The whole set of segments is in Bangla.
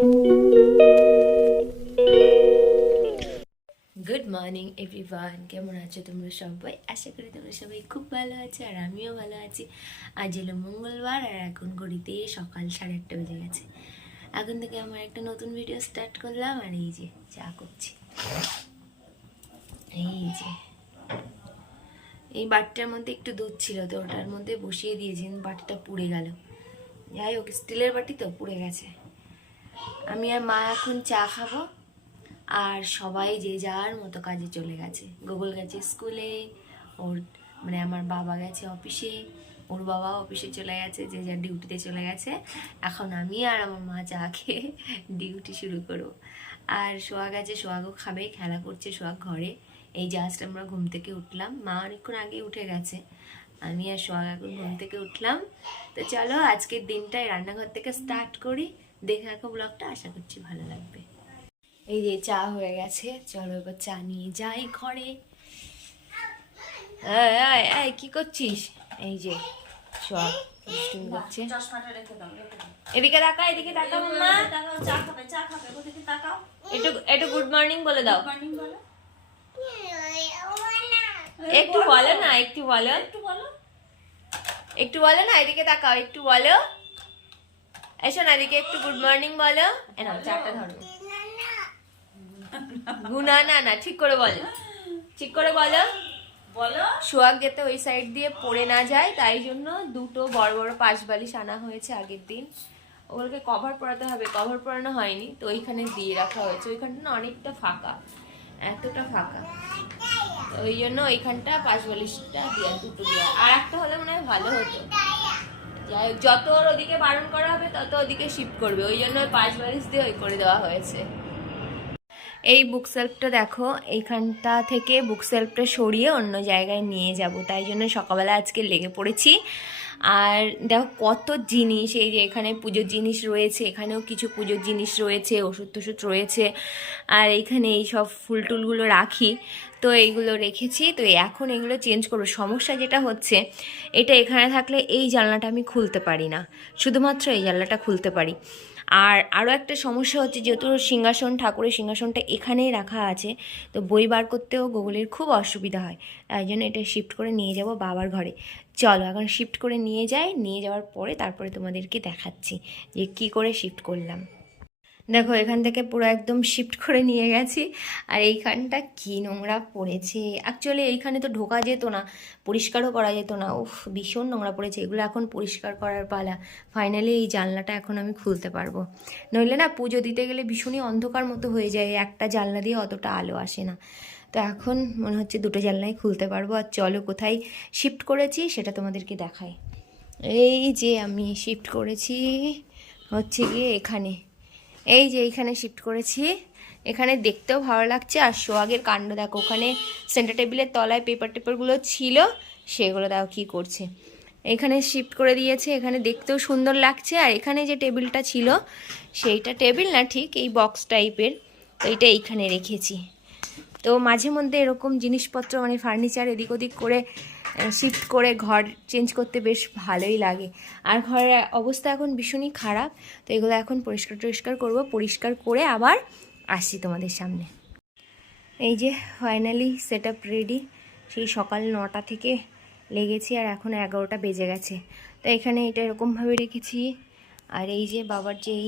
গুড মর্নিং এভরিওয়ান, কেমন আছো তোমরা সবাই? আশা করি তোমরা সবাই খুব ভালো আছো আর আমিও ভালো আছি। আজ হলো মঙ্গলবার আর এখন ঘড়িতে সকাল 8:30 বেজে গেছে। এখন থেকে আমার একটা নতুন ভিডিও স্টার্ট করলাম আর এই যে চা করছি। এই যে এই বাটিটার মধ্যে একটু দুধ ছিল তো ওটার মধ্যে বসিয়ে দিয়েছি, বাটিটা পুড়ে গেল। যাই হোক, স্টিলের বাটি তো পুড়ে গেছে। আমি আর মা এখন চা খাবো আর সবাই যে যার মতো কাজে চলে গেছে। গুগল গেছে স্কুলে, ওর মানে আমার বাবা গেছে অফিসে, ওর বাবা অফিসে চলে গেছে, যে যার ডিউটিতে চলে গেছে। এখন আমি আর আমার মা চা খেয়ে ডিউটি শুরু করবো। আর সোহাগ আছে, সোহাগও খাবে, খেলা করছে সোহাগ ঘরে। এই জাস্ট আমরা ঘুম থেকে উঠলাম, মা অনেকক্ষণ আগে উঠে গেছে, আমি আর সোহাগ এখন ঘুম থেকে উঠলাম। তো চলো আজকের দিনটাই রান্নাঘর থেকে স্টার্ট করি। দেখে রাখো ব্লগটা, আশা করছি ভালো লাগবে। এই যে চা হয়ে গেছে, চলো এবার চা নিয়ে যাই ঘরে। কি করছিস? এই যে সব করছে। এদিকে তাকা, এদিকে তাকা মাম্মা, একটু একটু গুড মর্নিং বলে দাও। একটু বলো না, একটু বলো, একটু বলো না, এদিকে তাকাও, একটু বলো। এসো না এদিকে, একটু গুড মর্নিং বলো। না চাটা ধরো, গুনা না না, ঠিক করে বলো, ঠিক করে বলো। সোহাগ যাতে ওই সাইড দিয়ে পড়ে না যায় তাই জন্য দুটো বড় বড় পাশ বালিশ আনা হয়েছে আগের দিন। ওগুলোকে কভার পরাতে হবে, কভার পরানো হয়নি তো ওইখানে দিয়ে রাখা হয়েছে। ওইখানটা না অনেকটা ফাঁকা, এতটা ফাঁকা, ওই জন্য ওইখানটা পাশ বালিশটা দেওয়া, দুটো দেওয়া। আর একটা হলে মনে হয় ভালো হতো। যাই হোক, যত ওর ওদিকে বারণ করা হবে তত ওদিকে শিফট করবে, ওই জন্য পাশ বালিশ দিয়ে ওই করে দেওয়া হয়েছে। এই বুক সেলফটা দেখো, এইখানটা থেকে বুক সেলফটা সরিয়ে অন্য জায়গায় নিয়ে যাব, তাই জন্য সকালবেলা আজকে লেগে পড়েছি। আর দেখো কত জিনিস, এই যে এখানে পুজোর জিনিস রয়েছে, এখানেও কিছু পুজোর জিনিস রয়েছে, ওষুধ টষুধ রয়েছে। আর এইখানে এই সব ফুল টুলগুলো রাখি, তো এইগুলো রেখেছি। তো এখন এগুলো চেঞ্জ করবো। সমস্যা যেটা হচ্ছে, এটা এখানে থাকলে এই জানলাটা আমি খুলতে পারি না, শুধুমাত্র এই জানলাটা খুলতে পারি। আর আরও একটা সমস্যা হচ্ছে, যেহেতু সিংহাসন, ঠাকুরের সিংহাসনটা এখানেই রাখা আছে, তো বই বার করতেও গুগলের খুব অসুবিধা হয়। তাই জন্য এটা শিফট করে নিয়ে যাব বাবার ঘরে। চলো এখন শিফট করে নিয়ে যাই, নিয়ে যাওয়ার পরে তারপরে তোমাদেরকে দেখাচ্ছি যে কী করে শিফট করলাম। দেখো এখান থেকে পুরো একদম শিফট করে নিয়ে গেছি। আর এইখানটা কি নোংরা পড়েছে, অ্যাকচুয়ালি এইখানে তো ঢোকা যেত না, পরিষ্কারও করা যেত না। উফ, ভীষণ নোংরা পড়েছে, এগুলো এখন পরিষ্কার করার পালা। ফাইনালি এই জানলাটা এখন আমি খুলতে পারবো, নইলে না পুজো দিতে গেলে ভীষণই অন্ধকার মতো হয়ে যায়, একটা জানলা দিয়ে অতটা আলো আসে না। তো এখন মনে হচ্ছে দুটো জানলাই খুলতে পারবো। আর চলো কোথায় শিফট করেছি সেটা তোমাদেরকে দেখাই। এই যে আমি শিফট করেছি হচ্ছে গিয়ে এখানে, এই যে এইখানে শিফট করেছি। এখানে দেখতেও ভালো লাগছে। আর সোহাগের কাণ্ড দেখো, ওখানে সেন্টার টেবিলের তলায় পেপার টেপারগুলো ছিল, সেগুলো দেখো কী করছে। এখানে শিফট করে দিয়েছে, এখানে দেখতেও সুন্দর লাগছে। আর এখানে যে টেবিলটা ছিল, সেইটা টেবিল না ঠিক, এই বক্স টাইপের, তো এইটা এইখানে রেখেছি। তো মাঝে মধ্যে এরকম জিনিসপত্র মানে ফার্নিচার এদিক ওদিক করে শিফট করে ঘর চেঞ্জ করতে বেশ ভালোই লাগে। আর ঘরের অবস্থা এখন ভীষণই খারাপ, তো এগুলো এখন পরিষ্কার টরিষ্কার করবো, পরিষ্কার করে আবার আসছি তোমাদের সামনে। এই যে ফাইনালি সেট আপ রেডি, সেই সকাল 9টা থেকে লেগেছি আর এখন 11টা বেজে গেছে। তো এখানে এটা এরকমভাবে রেখেছি। আর এই যে বাবার যেই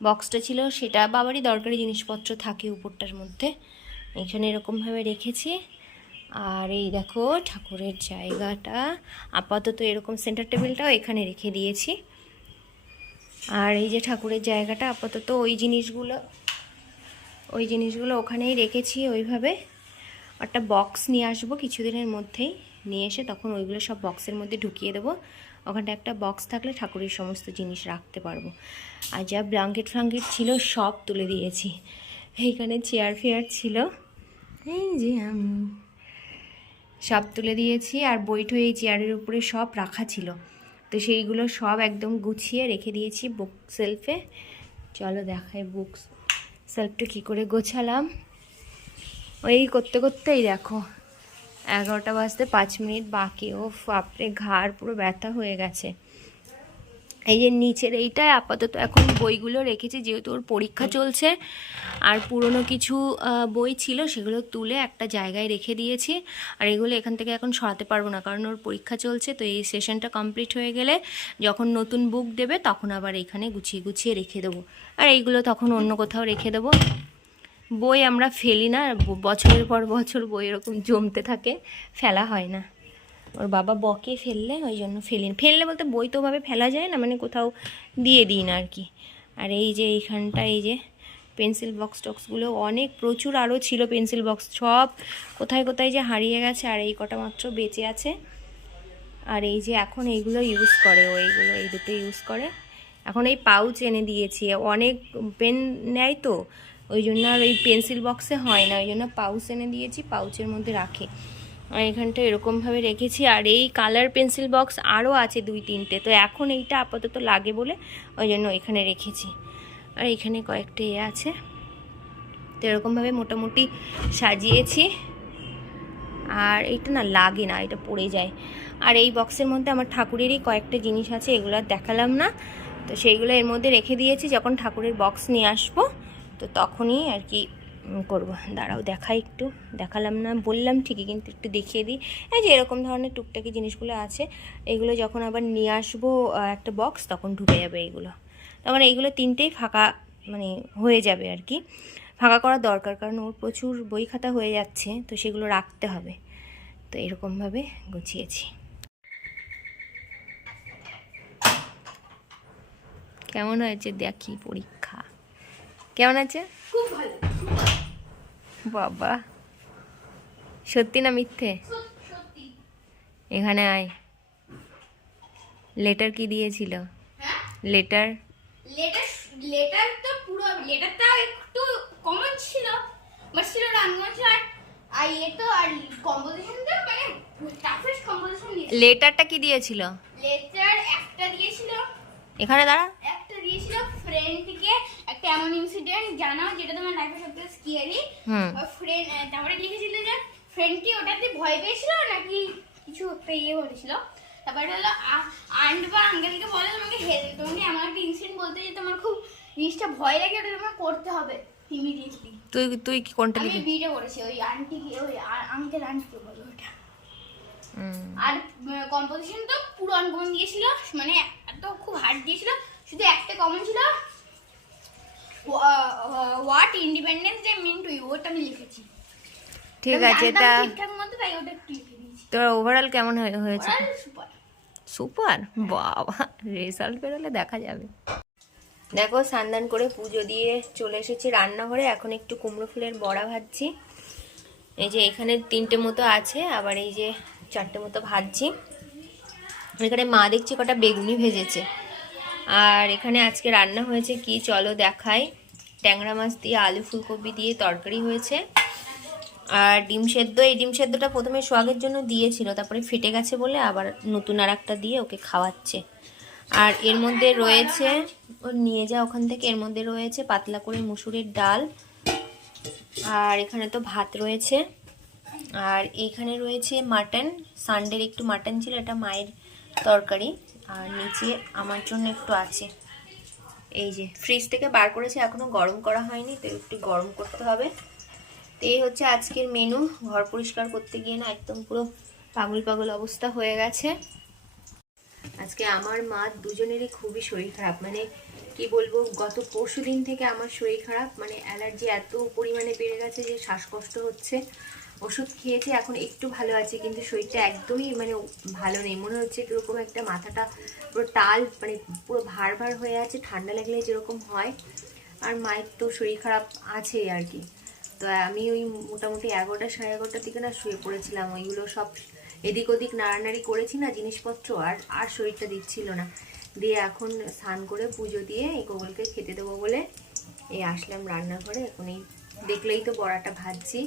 বক্সটা ছিল, সেটা বাবারই দরকারি জিনিসপত্র থাকে উপরটার মধ্যে, এখানে এরকমভাবে রেখেছি। আর এই দেখো ঠাকুরের জায়গাটা আপাতত এরকম, সেন্টার টেবিলটাও এখানে রেখে দিয়েছি। আর এই যে ঠাকুরের জায়গাটা আপাতত ওই জিনিসগুলো ওখানেই রেখেছি ওইভাবে। একটা বক্স নিয়ে আসবো কিছুদিনের মধ্যেই, নিয়ে এসে তখন ওইগুলো সব বক্সের মধ্যে ঢুকিয়ে দেবো। ওখানটা একটা বক্স থাকলে ঠাকুরের সমস্ত জিনিস রাখতে পারবো। আর যা ব্ল্যাঙ্কেট ফ্ল্যাঙ্কেট ছিল সব তুলে দিয়েছি। এইখানে চেয়ার ফেয়ার ছিল, এই যে আমি সব তুলে দিয়েছি। আর বইটা এই চেয়ারের উপরে সব রাখা ছিল, তো সেইগুলো সব একদম গুছিয়ে রেখে দিয়েছি বুক সেলফে। চলো দেখাই বুক সেলফটা কী করে গোছালাম। ওই করতে করতেই দেখো 11টা বাজতে 5 মিনিট বাকি। ও বাপরে, ঘাড় পুরো ব্যথা হয়ে গেছে। এই যে নিচের এইটায় আপাতত এখন বইগুলো রেখেছি, যেহেতু ওর পরীক্ষা চলছে। আর পুরনো কিছু বই ছিল, সেগুলো তুলে একটা জায়গায় রেখে দিয়েছি। আর এগুলো এখান থেকে এখন সরাতে পারবো না, কারণ ওর পরীক্ষা চলছে। তো এই সেশনটা কমপ্লিট হয়ে গেলে যখন নতুন বুক দেবে তখন আবার এখানে গুছিয়ে গুছিয়ে রেখে দেবো। আর এইগুলো তখন অন্য কোথাও রেখে দেবো। বই আমরা ফেলি না, বছরের পর বছর বই এরকম জমতে থাকে, ফেলা হয় না। ওর বাবা বকে ফেললে, ওই জন্য ফেললে বলতে বই তো ওভাবে ফেলা যায় না, মানে কোথাও দিয়ে দিই না আর কি। আর এই যে এইখানটা এই যে পেন্সিল বক্স টক্সগুলো অনেক প্রচুর আরও ছিল পেন্সিল বক্স, সব কোথায় কোথায় যে হারিয়ে গেছে। আর এই কটা মাত্র বেঁচে আছে। আর এই যে এখন এইগুলো ইউজ করে, এইগুলো এই দুটো ইউজ করে। এখন এই পাউচ এনে দিয়েছি, অনেক পেন নেয় তো ওই জন্য আর ওই পেন্সিল বক্সে হয় না, ওই জন্য পাউচ এনে দিয়েছি, পাউচের মধ্যে রাখে। আর এখানটা এরকমভাবে রেখেছি। আর এই কালার পেন্সিল বক্স আরও আছে 2-3টে, তো এখন এইটা আপাতত লাগে বলে ওই জন্য এখানে রেখেছি। আর এখানে কয়েকটা আছে, তো এরকমভাবে মোটামুটি সাজিয়েছি। আর এইটা না লাগে না, এটা পড়ে যায়। আর এই বক্সের মধ্যে আমার ঠাকুরেরই কয়েকটা জিনিস আছে, এগুলো আর দেখালাম না, তো সেইগুলো এর মধ্যে রেখে দিয়েছি। যখন ঠাকুরের বক্স নিয়ে আসবো তো তখনই আর কি করবো। দাঁড়াও দেখাই, একটু দেখালাম না বললাম ঠিকই, কিন্তু একটু দেখিয়ে দিই। এই যে এরকম ধরনের টুকটাকি জিনিসগুলো আছে, এগুলো যখন আবার নিয়ে আসবো একটা বক্স, তখন ঢুকে যাবে এইগুলো। তখন এইগুলো 3টেই ফাঁকা মানে হয়ে যাবে আর কি। ফাঁকা করার দরকার, কারণ ওর প্রচুর বই খাতা হয়ে যাচ্ছে, তো সেগুলো রাখতে হবে। তো এরকমভাবে গুছিয়েছি। কেমন হয়েছে দেখি পরীক্ষা? কেমন আছে? খুব ভালো। বাবা, সত্যি না মিথ্যে? সত্যি। এখানে আয়। লেটার কি দিয়েছিল? হ্যাঁ, লেটার লেটার তো পুরো লেটারটা একটু কমন ছিল, বাট ছিল রানগঞ্জ। আর তো আর কম্পোজিশনটা মানে টাফেস্ট কম্পোজিশন দিয়েছিল। লেটারটা কি দিয়েছিল? লেটার একটা দিয়েছিল, এখানে দাঁড়া। একটা দিয়েছিল ফ্রেন্ডকে একটা এমন ইনসিডেন্ট জানাও যেটা তোমার লাইফে সবথেকে স্কেয়ারি। ফ্রেন্ড তারপরে লিখেছিল যে ফ্রেন্ড কি ওটাতে ভয় পেয়েছিল নাকি কিছু একটা করেছিল। তারপরে হলো আন্ট বা আঙ্কেলকে বলে তোমাকে তোমাকে এমন একটা ইনসিডেন্ট বলতে যে তোমার খুব জিনিসটা ভয় লাগে, ওটা তোমার করতে হবে ইমিডিয়েটলি। তুই কি কোনটা আমি লিখে? বিটা করেছি, ওই আন্টিকে ওই আঙ্কেল আন্টিকে বলো ওটা। আর কম্পোজিশন তো পুরো আনকমন দিয়েছিল, মানে এত খুব হার্ড দিয়েছিল। শুধু একটা কমন ছিল, what independence day mean to you, ওটা আমি লিখেছি। ঠিক আছে, তা ঠিকঠাক মতো তাই ওটা একটু লিখে দিয়েছি। তোর ওভারঅল কেমন হয়েছে? Super super. বাবা, রেজাল্ট বেরোলে দেখা যাবে। দেখো, স্নান করে পুজো দিয়ে চলে এসেছি রান্নাঘরে। এখন একটু কুমড়ো ফুলের বড়া ভাজছি। এই যে এখানে 3টে মতো আছে, আবার এই যে 4টে মতো ভাজছি। এখানে মা দেখছি কটা বেগুনি ভেজেছে। আর এখানে আজকে রান্না হয়েছে কি চলো দেখাই। ট্যাংরা মাছ দিয়ে আলু ফুলকপি দিয়ে তরকারি হয়েছে। আর ডিম সেদ্ধ, এই ডিম সেদ্ধটা প্রথমে সোহাগের জন্য দিয়েছিল, তারপরে ফেটে গেছে বলে আবার নতুন আর একটা দিয়ে ওকে খাওয়াচ্ছে। আর এর মধ্যে রয়েছে, ও নিয়ে যা ওখান থেকে, এর মধ্যে রয়েছে পাতলা করে মুসুরের ডাল। আর এখানে তো ভাত রয়েছে। আর এইখানে রয়েছে মাটন, সানডের একটু মাটন ছিল, এটা মায়ের তরকারি। আর নিচে আমার জন্য একটু আছে। এই যে ফ্রিজ থেকে বার করেছে, এখনো গরম করা হয়নি, তো একটু গরম করতে হবে। তো এই হচ্ছে আজকের মেনু। ঘর পরিষ্কার করতে গিয়ে না একদম পুরো পাগল পাগল অবস্থা হয়ে গেছে। আজকে আমার মা দুজনেরই খুবই শরীর খারাপ, মানে কি বলবো, গত পরশুদিন থেকে আমার শরীর খারাপ, মানে অ্যালার্জি এত পরিমাণে বেড়ে গেছে যে শ্বাসকষ্ট হচ্ছে। ওষুধ খেয়েছি, এখন একটু ভালো আছে, কিন্তু শরীরটা একদমই মানে ভালো নেই। মনে হচ্ছে কীরকম একটা মাথাটা পুরো টাল, মানে পুরো ভার ভার হয়ে আছে, ঠান্ডা লাগলে যেরকম হয়। আর মায়ের তো শরীর খারাপ আছেই আর কি। তো আমি ওই মোটামুটি 11টা সাড়ে 11টার দিকে না শুয়ে পড়েছিলাম। ওইগুলো সব এদিক ওদিক নাড়ানাড়ি করেছি না জিনিসপত্র, আর শরীরটা দিচ্ছিল না। দিয়ে এখন স্নান করে পুজো দিয়ে এই গোগলকে খেতে দেবো বলে এই আসলাম রান্নাঘরে। এখন এই দেখলেই তো বড়াটা ভাজছি।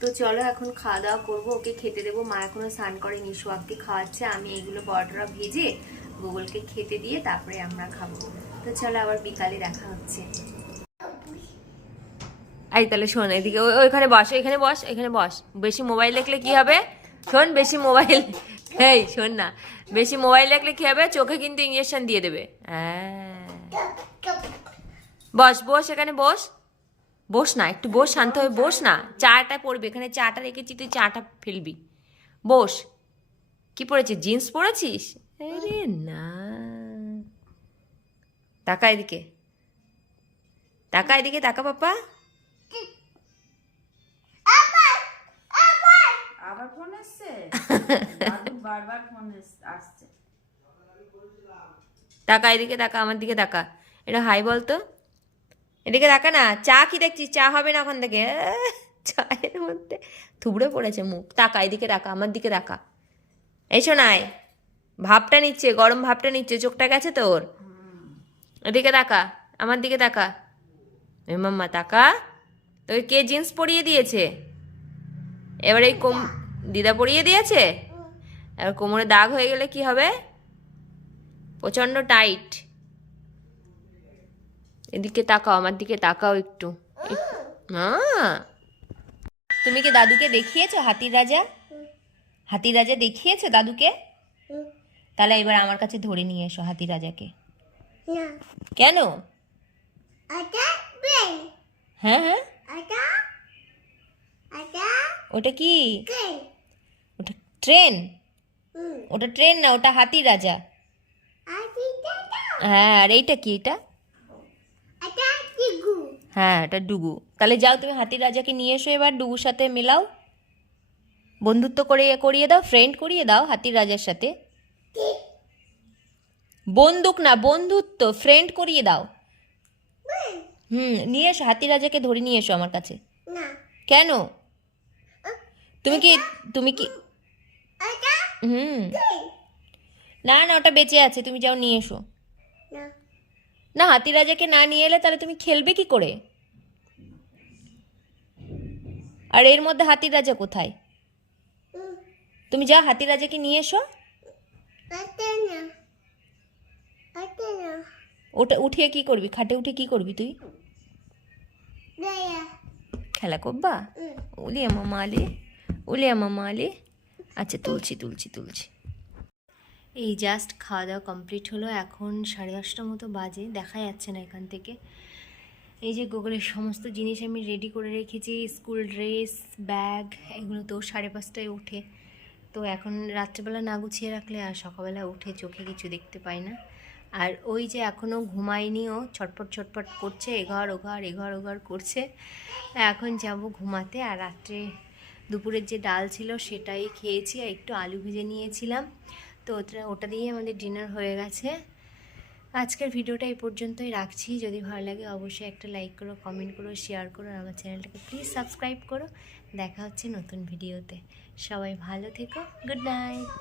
তো চলো এখন খাওয়া দাওয়া করবো, ওকে খেতে দেবো। মা এখনো স্নান করেনি, সোহাগকে খাওয়াচ্ছে। আমি এইগুলো বড়াটা ভেজে গোগলকে খেতে দিয়ে তারপরে আমরা খাবো। তো চলো আবার বিকালে দেখা হচ্ছে। এই তাহলে শোন, এদিকে ওইখানে বস, এখানে বস, এখানে বস। বেশি মোবাইল দেখলে কি হবে? শোন, বেশি মোবাইল এই শোন না, বেশি মোবাইল দেখলে কি হবে, চোখে কিন্তু ইঞ্জেকশন দিয়ে দেবে। হ্যাঁ, বস বস, এখানে বস। বস না, একটু বস, শান্ত হয়ে বস না। চাটা পড়বে, এখানে চাটা রেখেছি, তুই চাটা ফেলবি। বস। কি পরেছিস, জিন্স পরেছিস? আরে না, তাকা এদিকে, তাকা এদিকে, তাকা পাপা। আবার ফোন এসছে, দাদুর বারবার ফোন আসছে। তাকা এদিকে, তাকা আমার দিকে, তাকা। এটা হাই বলতো, এদিকে তাকা না। চা কি দেখছিস, চা হবে না ওখান থেকে। চায়ের মধ্যে থুবড়ে পড়েছে মুখ। তাকা এদিকে, তাকা আমার দিকে, তাকা। এসো নাই, ভাবটা নিচ্ছে, গরম ভাবটা নিচ্ছে, চোখটা গেছে তোর। এদিকে তাকা, আমার দিকে তাকা। এ মাম্মা তাকা, তোকে কে জিন্স পরিয়ে দিয়েছে? এবার এই দিদা পরিয়ে দিয়েছে। এবার কোমরে দাগ হয়ে গেলে কি হবে? প্রচন্ড টাইট। এদিকে তাকাও, আমার দিকে তাকাও একটু। তুমি কি দাদুকে দেখিয়েছো হাতির রাজা? হাতির রাজা দেখিয়েছো দাদুকে? তাহলে এবার আমার কাছে ধরে নিয়ে এসো হাতির রাজাকে। কেন? হ্যাঁ হ্যাঁ, ওটা কি? ওটা ট্রেন? ওটা ট্রেন না, ওটা হাতির রাজা। হ্যাঁ, আর এইটা কি? এটা হ্যাঁ, এটা ডুগু। তাহলে যাও তুমি হাতির রাজাকে নিয়ে এসো, এবার ডুগুর সাথে মেলাও, বন্ধুত্ব করিয়ে দাও, ফ্রেন্ড করিয়ে দাও হাতির রাজার সাথে। বন্দুক না, বন্ধুত্ব, ফ্রেন্ড করিয়ে দাও। নিয়ে এসো হাতির রাজাকে, ধরে নিয়ে এসো আমার কাছে। কেন? তুমি কি না না, ওটা বেঁচে আছে, তুমি যাও নিয়ে এসো। না, হাতির রাজাকে না নিয়ে এলে তাহলে তুমি খেলবে কি করে? আর এর মধ্যে হাতির রাজা কোথায়? তুমি যাও হাতির রাজাকে নিয়ে এসো। ওটা উঠিয়ে কি করবি, খাটে উঠে কি করবি তুই? খেলা করবা? উলিয়া মামা আলি, উলিয়া মামা আলি। আচ্ছা, তুলছি। এই জাস্ট খাওয়া দাওয়া কমপ্লিট হলো, এখন 10:30 মতো বাজে, দেখা যাচ্ছে না এখান থেকে। এই যে গুগলের সমস্ত জিনিস আমি রেডি করে রেখেছি, স্কুল ড্রেস, ব্যাগ, এগুলো তো 5:30টায় ওঠে। তো এখন রাত্রেবেলা না গুছিয়ে রাখলে আর সকালবেলা উঠে চোখে কিছু দেখতে পাই না। আর ওই যে এখনও ঘুমায়নিও, ছটপট করছে, এঘর করছে। এখন যাব ঘুমাতে। আর রাত্রে দুপুরের যে ডাল ছিল সেটাই খেয়েছি, আর একটু আলু ভেজে নিয়েছিলাম, তো ওটা দিয়েই আমাদের ডিনার হয়ে গেছে। আজকের ভিডিওটা এই পর্যন্তই রাখছি। যদি ভালো লাগে অবশ্যই একটা লাইক করো, কমেন্ট করো, শেয়ার করো, আর আমার চ্যানেলটাকে প্লিজ সাবস্ক্রাইব করো। দেখা হচ্ছে নতুন ভিডিওতে। সবাই ভালো থেকো, গুড নাইট।